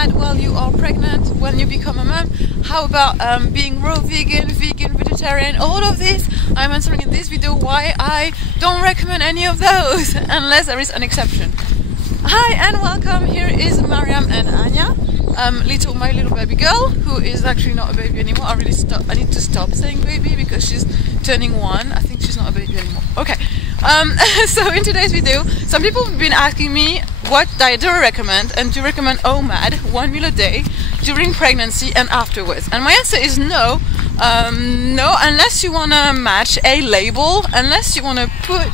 OMAD while you are pregnant, when you become a mom? How about being raw vegan, vegetarian, all of this? I'm answering in this video why I don't recommend any of those, unless there is an exception. Hi and welcome, here is Mariam and Anya, my little baby girl, who is actually not a baby anymore. I need to stop saying baby because she's turning 1. I think she's not a baby anymore. Okay. So in today's video, some people have been asking me what diet do I recommend, and do you recommend OMAD, 1 meal a day, during pregnancy and afterwards? And my answer is no. No, unless you want to match a label, unless you want to put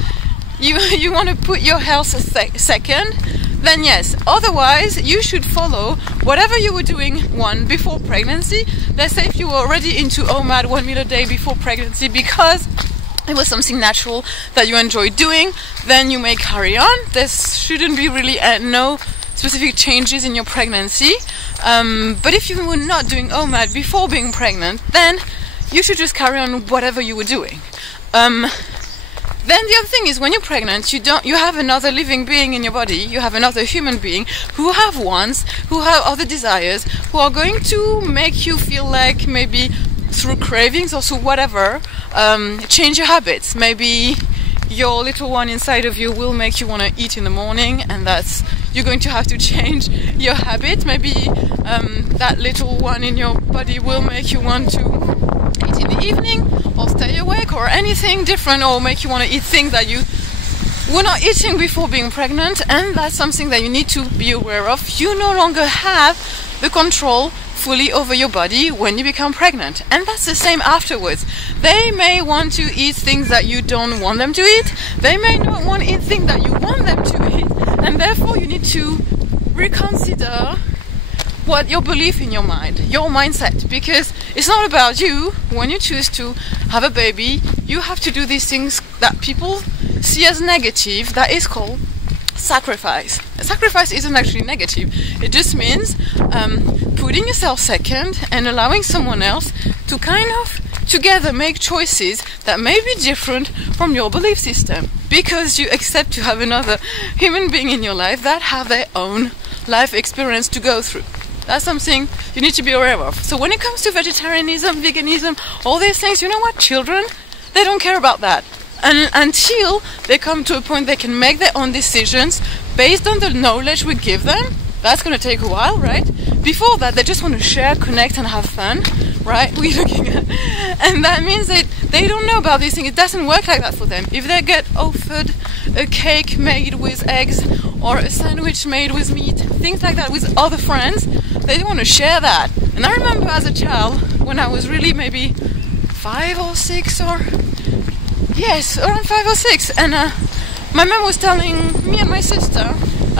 you want to put your health second, then yes. Otherwise, you should follow whatever you were doing before pregnancy. Let's say if you were already into OMAD, 1 meal a day before pregnancy because it was something natural that you enjoyed doing, then you may carry on. There shouldn't be really no specific changes in your pregnancy. But if you were not doing OMAD before being pregnant, then you should just carry on whatever you were doing. Then the other thing is, when you're pregnant, you have another living being in your body. You have another human being who have wants, who have other desires, who are going to make you feel like, maybe through cravings or through whatever, change your habits. Maybe your little one inside of you will make you want to eat in the morning, and you're going to have to change your habit. Maybe that little one in your body will make you want to eat in the evening or stay awake or anything different, or make you want to eat things that you were not eating before being pregnant, and that's something that you need to be aware of. You no longer have the control fully over your body when you become pregnant, and that's the same afterwards. They may want to eat things that you don't want them to eat. They may not want to eat things that you want them to eat, and therefore you need to reconsider what your belief in your mind, your mindset, because it's not about you. When you choose to have a baby, you have to do these things that people see as negative. That is called sacrifice. Sacrifice isn't actually negative. It just means putting yourself second and allowing someone else to kind of together make choices that may be different from your belief system, because you accept to have another human being in your life that have their own life experience to go through. That's something you need to be aware of. So when it comes to vegetarianism, veganism, all these things, you know what? Children, they don't care about that. And until they come to a point they can make their own decisions based on the knowledge we give them, that's going to take a while, right? Before that, they just want to share, connect, and have fun, right? We're looking at, and that means that they don't know about these things. It doesn't work like that for them. If they get offered a cake made with eggs or a sandwich made with meat, things like that with other friends, they want to share that. And I remember as a child, when I was really maybe 5 or 6, or yes, around 5 or 6, and my mum was telling me and my sister,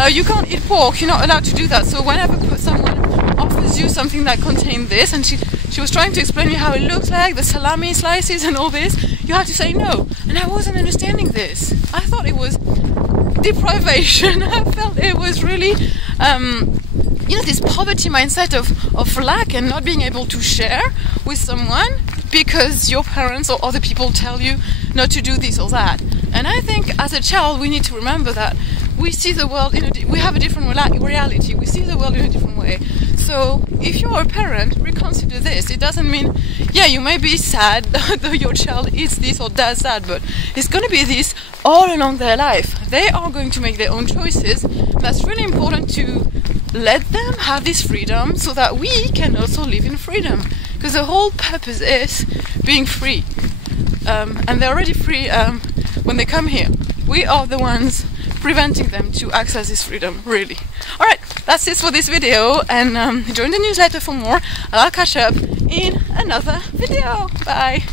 you can't eat pork, you're not allowed to do that. So whenever someone offers you something that contains this, and she was trying to explain me how it looks like, the salami slices and all this, you have to say no. And I wasn't understanding this. I thought it was deprivation. I felt it was really this poverty mindset of lack and not being able to share with someone because your parents or other people tell you not to do this or that. And I think as a child we need to remember that we see the world we have a different reality. We see the world in a different way. So if you're a parent, reconsider this. It doesn't mean, you may be sad though your child eats this or does that, but it's going to be this all along their life. They are going to make their own choices. That's really important to let them have this freedom so that we can also live in freedom. Because the whole purpose is being free. And they're already free when they come here. We are the ones preventing them to access this freedom, really. Alright, that's it for this video, and join the newsletter for more. I'll catch up in another video. Bye!